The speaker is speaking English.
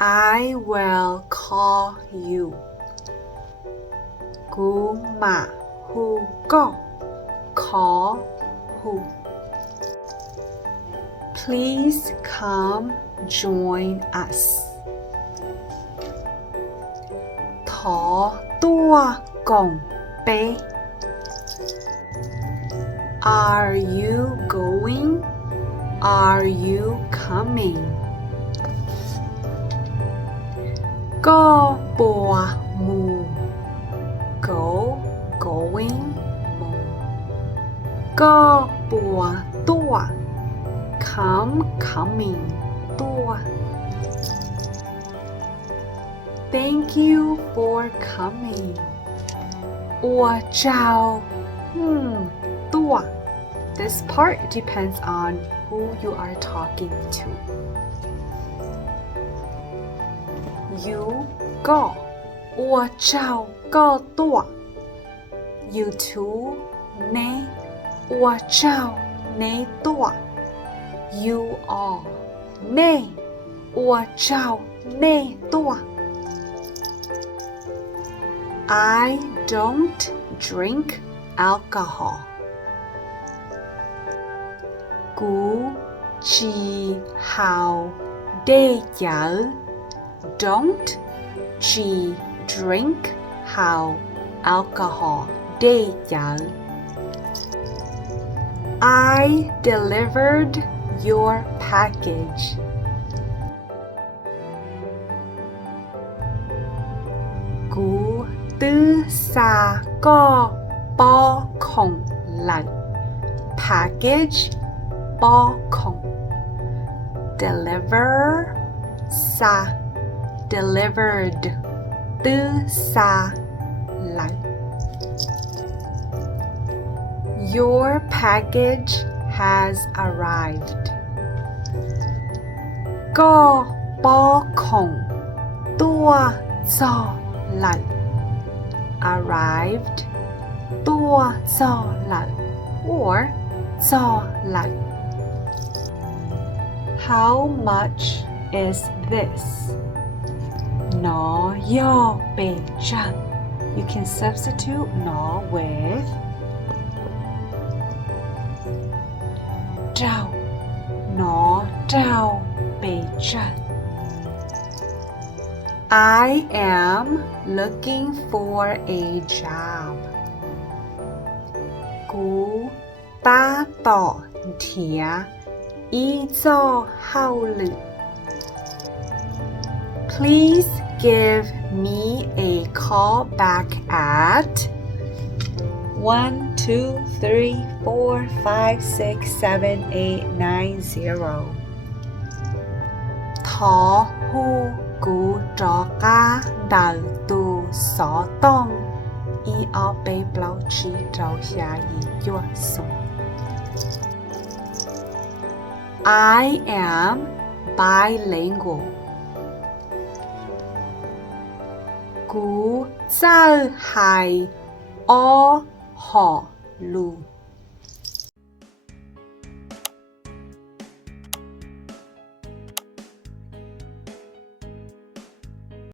I will call you กูมาฮูก็ขอฮู Please come join us ถอตัวก่งไป Are you going? Are you coming? ก็ปัวมู Go going มูก็ปัวตัว Come coming ตัว Thank you for coming อัวเจ้าตัว This part depends on who you are talking to. You ก็อัวเจ้าก็ตัว You too เนอัวเจ้าเนตัว You all เนอัวเจ้าเนตัว I don't drink alcohol. กูจีเฮาได้เยอะ Don't จี drink เฮา alcohol ได้เยอะ I delivered your package. กูตื้อซาก็ปอของหลัง package ปอของ deliver ซา delivered ตื้อซาหลัง Your package has arrived. ก็ปอของตัวจอหลัง arrived ตัวจอหลัง or จอหลัง How much is this? นอยอเปจัง You can substitute นอ with เจ้านอเจ้าเปจัง I am looking for a job. กูตาต่อเถียอีจอเฮาลึ Please give me a call back at 1 2 3 4 5 6 7 8 9 0 ทอฮูกูจอกาดาตูสอตองอีเอาไปเปล่าชีเจ้าชายียั่วสุง I am bilingual. กูเจ้าไฮออหอลู